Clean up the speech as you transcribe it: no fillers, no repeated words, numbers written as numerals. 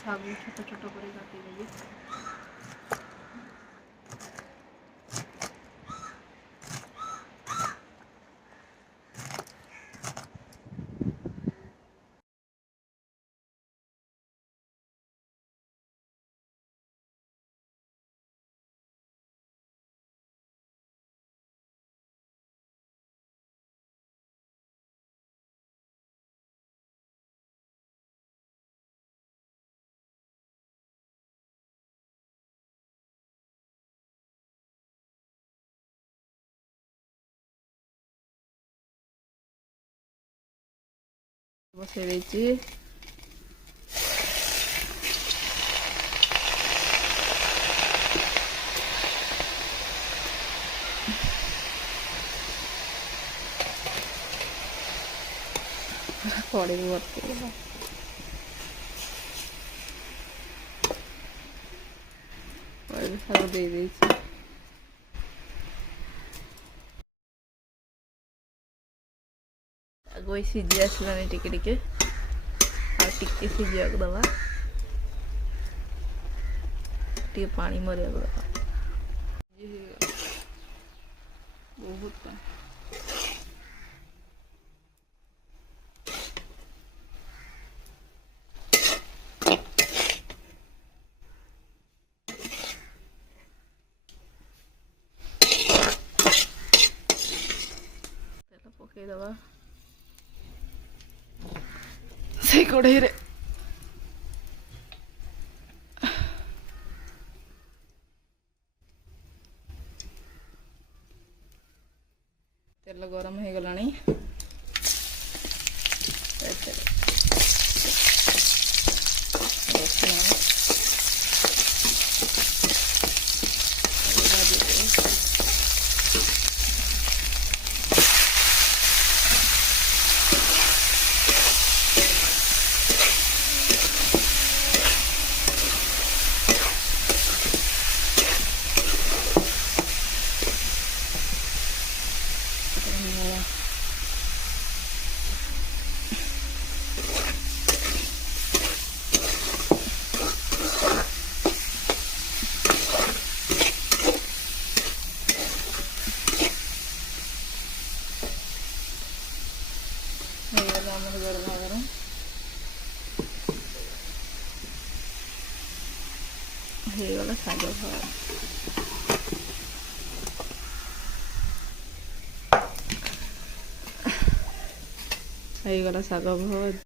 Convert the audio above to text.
শাক ছোট ছোট করে কাটি দেবি। বসিয়ে দিয়েছি। পরে ভর্তি সারা দিয়ে দিয়েছি। वही सीझी आसलानी टिके टिके और टिके सीझाक दवा टे पानी मरिया दवा बहुत तेल पकई दवा से कढ़ई रे तेल गरम हो गलानी ହେଇଗଲା ଶାଗ ଭଜା। ହେଇଗଲା ଶାଗ ଭଜା।